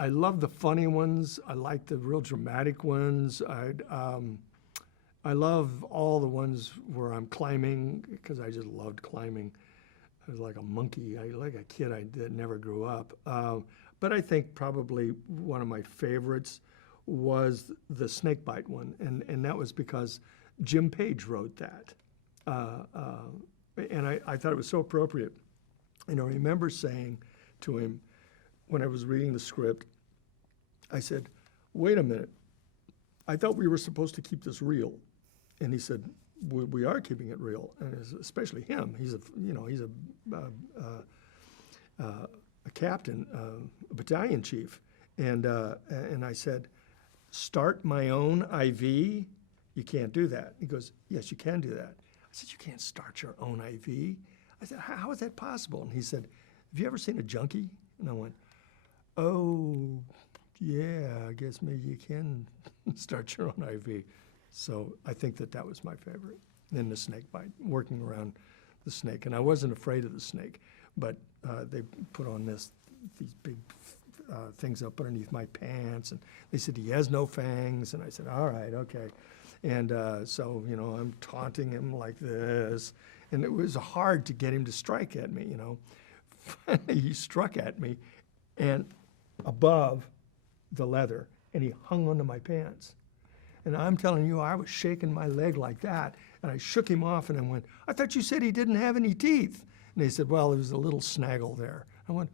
I love the funny ones. I like the real dramatic ones. I love all the ones where I'm climbing because I just loved climbing. I was like a monkey, like a kid that never grew up. But I think probably one of my favorites was the snakebite one, and that was because Jim Page wrote that. And I thought it was so appropriate. And I remember saying to him when I was reading the script, I said, wait a minute, I thought we were supposed to keep this real. And he said, we are keeping it real, and especially him. He's a captain, a battalion chief. And I said, start my own IV? You can't do that. He goes, yes, you can do that. I said, you can't start your own IV? I said, how is that possible? And he said, have you ever seen a junkie? And I went, oh, yeah, I guess maybe you can start your own IV. So I think that was my favorite. Then the snake bite, working around the snake. And I wasn't afraid of the snake, but they put on these big things up underneath my pants. And they said, he has no fangs. And I said, all right, okay. And so, I'm taunting him like this. And it was hard to get him to strike at me, Finally, he struck at me and above the leather, and he hung onto my pants. And I'm telling you, I was shaking my leg like that, and I shook him off, and I went, I thought you said he didn't have any teeth. And they said, well, there was a little snaggle there. I went,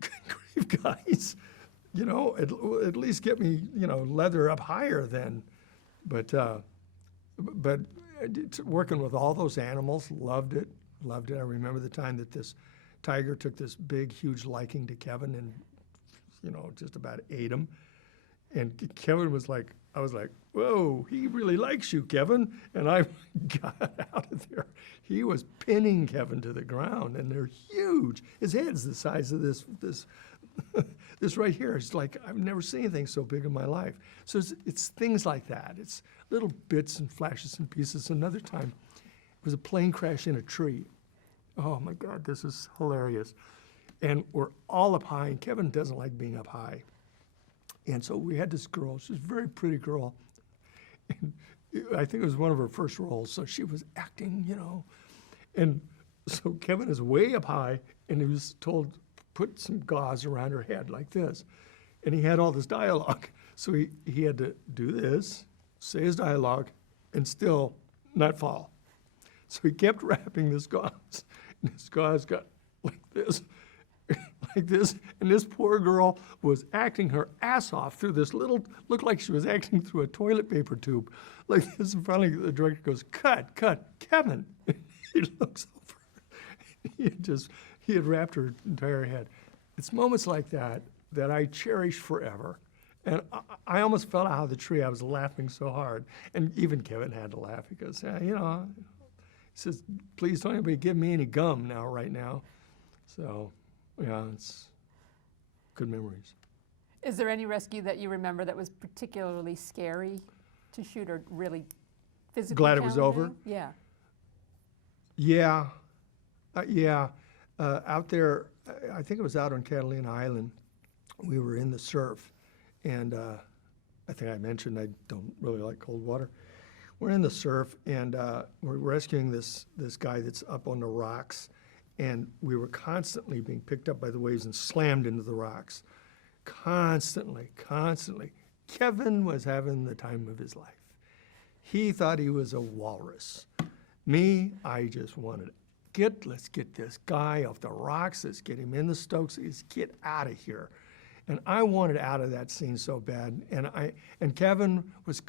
good grief, guys, at least get me, leather up higher then. But working with all those animals, loved it. I remember the time that this tiger took this big, huge liking to Kevin and, just about ate him. And Kevin was like, I was like, whoa, he really likes you, Kevin. And I got out of there. He was pinning Kevin to the ground, and they're huge. His head's the size of this this right here. It's like, I've never seen anything so big in my life. So it's things like that. It's little bits and flashes and pieces. Another time, it was a plane crash in a tree. Oh my God, this is hilarious. And we're all up high, and Kevin doesn't like being up high. And so we had this girl, she's a very pretty girl. And I think it was one of her first roles, so she was acting, And so Kevin is way up high, and he was told, put some gauze around her head like this. And he had all this dialogue. So he had to do this, say his dialogue, and still not fall. So he kept wrapping this gauze, and this gauze got like this, like this, and this poor girl was acting her ass off through this looked like she was acting through a toilet paper tube, like this. And finally the director goes, cut, Kevin. He looks over, he had wrapped her entire head. It's moments like that I cherish forever. And I almost fell out of the tree. I was laughing so hard. And even Kevin had to laugh. He goes, yeah, he says, please don't anybody give me any gum right now. So, yeah, it's good memories. Is there any rescue that you remember that was particularly scary to shoot or really physically Glad it was over? Yeah. Yeah. Out there, I think it was out on Catalina Island. We were in the surf, and I think I mentioned I don't really like cold water. We're in the surf, and we're rescuing this guy that's up on the rocks, and we were constantly being picked up by the waves and slammed into the rocks. Constantly. Kevin was having the time of his life. He thought he was a walrus. Me, I just wanted, let's get this guy off the rocks, let's get him in the Stokes, let's get out of here. And I wanted out of that scene so bad. And Kevin was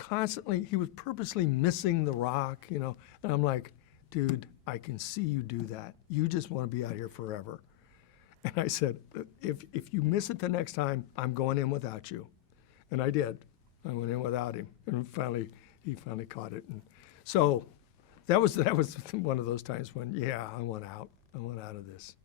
he was purposely missing the rock, And I'm like, dude, I can see you do that. You just want to be out here forever. And I said, if you miss it the next time, I'm going in without you. And I did. I went in without him. And he finally caught it. And so that was one of those times when, yeah, I want out. I want out of this.